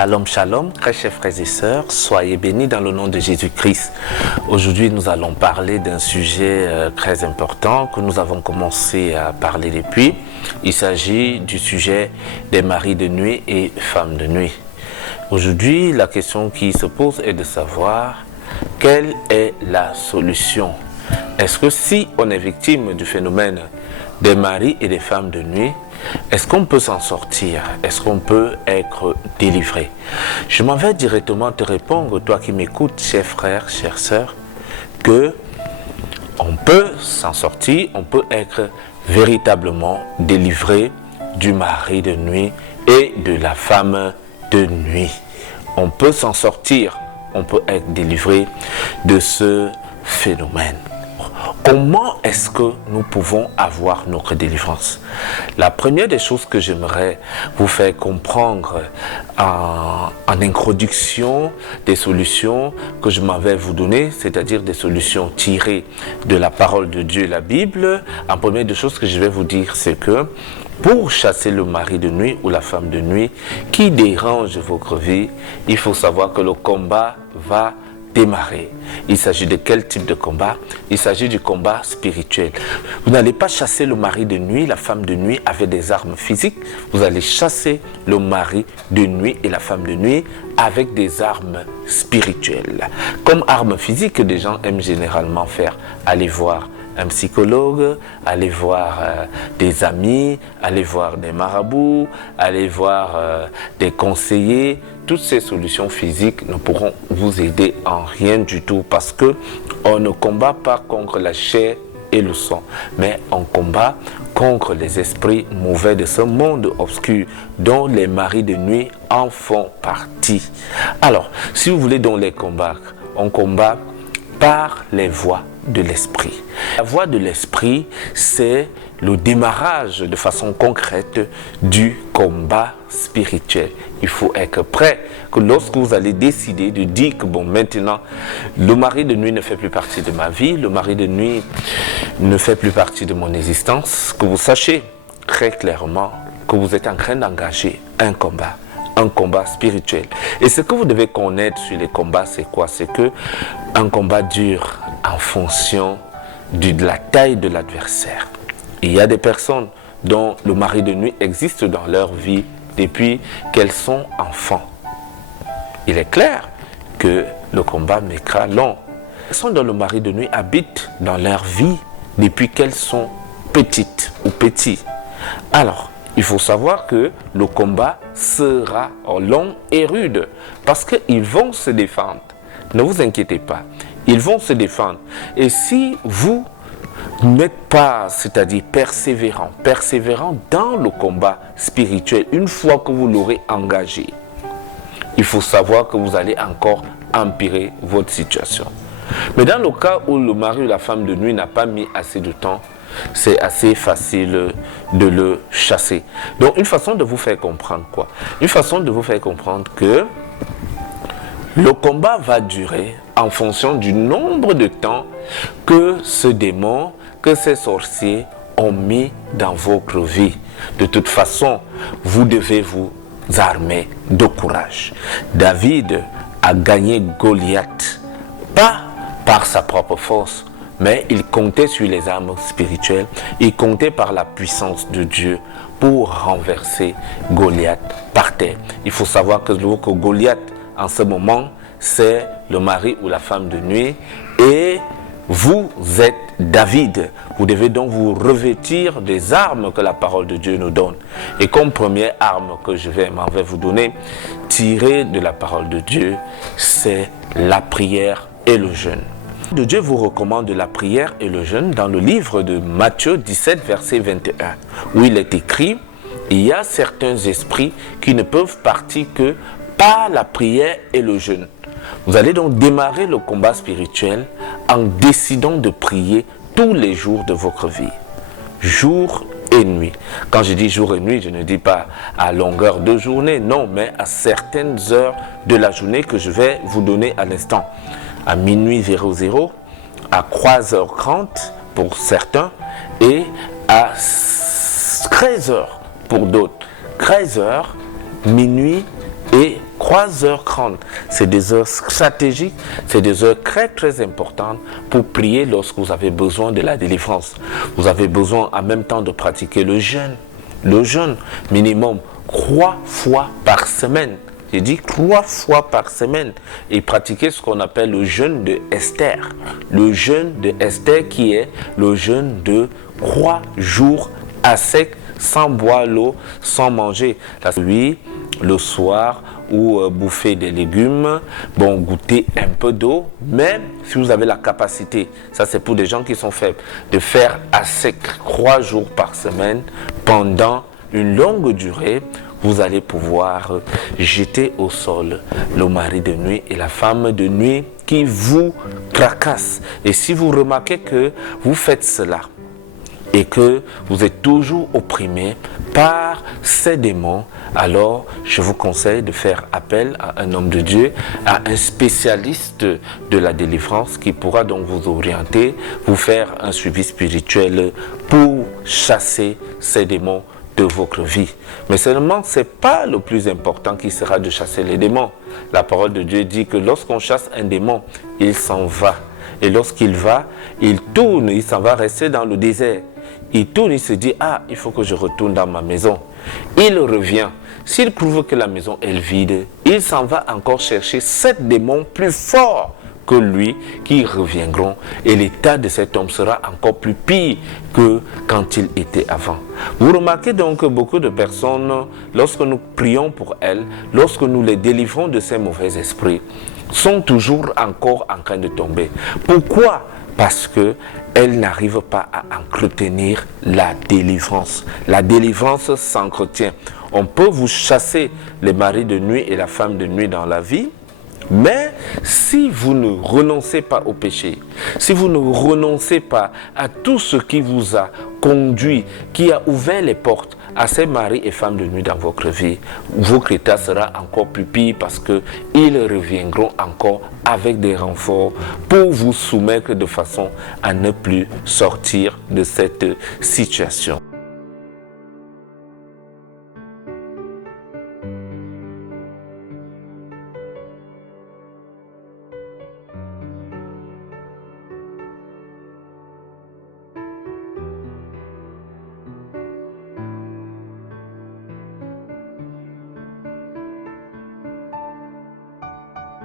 Shalom, shalom, très chers frères et sœurs, soyez bénis dans le nom de Jésus-Christ. Aujourd'hui, nous allons parler d'un sujet très important que nous avons commencé à parler depuis. Il s'agit du sujet des maris de nuit et femmes de nuit. Aujourd'hui, la question qui se pose est de savoir quelle est la solution. Est-ce que si on est victime du phénomène des maris et des femmes de nuit, est-ce qu'on peut s'en sortir? Est-ce qu'on peut être délivré? Je m'en vais directement te répondre, toi qui m'écoutes, chers frères, chères sœurs, que on peut s'en sortir, on peut être véritablement délivré du mari de nuit et de la femme de nuit. On peut s'en sortir, on peut être délivré de ce phénomène. Comment est-ce que nous pouvons avoir notre délivrance? La première des choses que j'aimerais vous faire comprendre en introduction des solutions que je m'en vais vous donner, c'est-à-dire des solutions tirées de la parole de Dieu, la Bible. En première des choses que je vais vous dire, c'est que pour chasser le mari de nuit ou la femme de nuit qui dérange votre vie, il faut savoir que le combat va démarrer. Il s'agit de quel type de combat? Il s'agit du combat spirituel. Vous n'allez pas chasser le mari de nuit, la femme de nuit avec des armes physiques. Vous allez chasser le mari de nuit et la femme de nuit avec des armes spirituelles. Comme armes physiques que des gens aiment généralement faire, aller voir un psychologue, aller voir des amis, aller voir des marabouts, aller voir des conseillers. Toutes ces solutions physiques ne pourront vous aider en rien du tout parce que on ne combat pas contre la chair et le sang, mais on combat contre les esprits mauvais de ce monde obscur dont les maris de nuit en font partie. Alors, si vous voulez donc les combattre, on combat par les voies de l'esprit. La voie de l'esprit, c'est le démarrage de façon concrète du combat spirituel. Il faut être prêt que lorsque vous allez décider de dire que bon, maintenant, le mari de nuit ne fait plus partie de ma vie, le mari de nuit ne fait plus partie de mon existence, que vous sachiez très clairement que vous êtes en train d'engager un combat spirituel. Et ce que vous devez connaître sur les combats, c'est quoi? C'est que un combat dure en fonction de la taille de l'adversaire. Il y a des personnes dont le mari de nuit existe dans leur vie depuis qu'elles sont enfants. Il est clair que le combat mettra long. Les personnes dont le mari de nuit habite dans leur vie depuis qu'elles sont petites ou petits. Alors, il faut savoir que le combat sera long et rude parce qu'ils vont se défendre. Ne vous inquiétez pas, ils vont se défendre. Et si vous n'êtes pas, c'est-à-dire persévérant dans le combat spirituel, une fois que vous l'aurez engagé, il faut savoir que vous allez encore empirer votre situation. Mais dans le cas où le mari ou la femme de nuit n'a pas mis assez de temps, c'est assez facile de le chasser. Donc une façon de vous faire comprendre quoi? Une façon de vous faire comprendre que le combat va durer en fonction du nombre de temps que ce démon, que ces sorciers ont mis dans votre vie. De toute façon, vous devez vous armer de courage. David a gagné Goliath, pas par sa propre force, mais il comptait sur les armes spirituelles, il comptait par la puissance de Dieu pour renverser Goliath par terre. Il faut savoir que Goliath, en ce moment, c'est le mari ou la femme de nuit et vous êtes David. Vous devez donc vous revêtir des armes que la parole de Dieu nous donne. Et comme première arme que je m'en vais vous donner, tirée de la parole de Dieu, c'est la prière et le jeûne. De Dieu vous recommande la prière et le jeûne dans le livre de Matthieu 17, verset 21, où il est écrit, il y a certains esprits qui ne peuvent partir que par la prière et le jeûne. Vous allez donc démarrer le combat spirituel en décidant de prier tous les jours de votre vie, jour et nuit. Quand je dis jour et nuit, je ne dis pas à longueur de journée, non, mais à certaines heures de la journée que je vais vous donner à l'instant. À minuit 00, à 3h30 pour certains et à 13h pour d'autres. 13h, minuit et 3h30, c'est des heures stratégiques, c'est des heures très très importantes pour prier lorsque vous avez besoin de la délivrance. Vous avez besoin en même temps de pratiquer le jeûne. Le jeûne, minimum 3 fois par semaine. J'ai dit 3 fois par semaine. Et pratiquer ce qu'on appelle le jeûne de Esther. Le jeûne de Esther qui est le jeûne de 3 jours à sec, sans boire l'eau, sans manger. Oui, le soir, ou bouffer des légumes, bon, goûter un peu d'eau, mais si vous avez la capacité, ça c'est pour des gens qui sont faibles, de faire à sec 3 jours par semaine pendant une longue durée, vous allez pouvoir jeter au sol le mari de nuit et la femme de nuit qui vous tracassent. Et si vous remarquez que vous faites cela, et que vous êtes toujours opprimé par ces démons, alors je vous conseille de faire appel à un homme de Dieu, à un spécialiste de la délivrance qui pourra donc vous orienter, vous faire un suivi spirituel pour chasser ces démons de votre vie. Mais seulement, ce n'est pas le plus important qui sera de chasser les démons. La parole de Dieu dit que lorsqu'on chasse un démon, il s'en va. Et lorsqu'il va, il tourne, il s'en va rester dans le désert. Il tourne, il se dit, ah, il faut que je retourne dans ma maison. Il revient. S'il trouve que la maison est vide, il s'en va encore chercher 7 démons plus forts que lui qui reviendront. Et l'état de cet homme sera encore plus pire que quand il était avant. Vous remarquez donc que beaucoup de personnes, lorsque nous prions pour elles, lorsque nous les délivrons de ces mauvais esprits, sont toujours encore en train de tomber. Pourquoi ? Parce qu'elles n'arrivent pas à entretenir la délivrance. La délivrance s'entretient. On peut vous chasser les maris de nuit et la femme de nuit dans la vie, mais si vous ne renoncez pas au péché, si vous ne renoncez pas à tout ce qui vous a conduit, qui a ouvert les portes à ces maris et femmes de nuit dans votre vie, votre état sera encore plus pire parce qu'ils reviendront encore avec des renforts pour vous soumettre de façon à ne plus sortir de cette situation.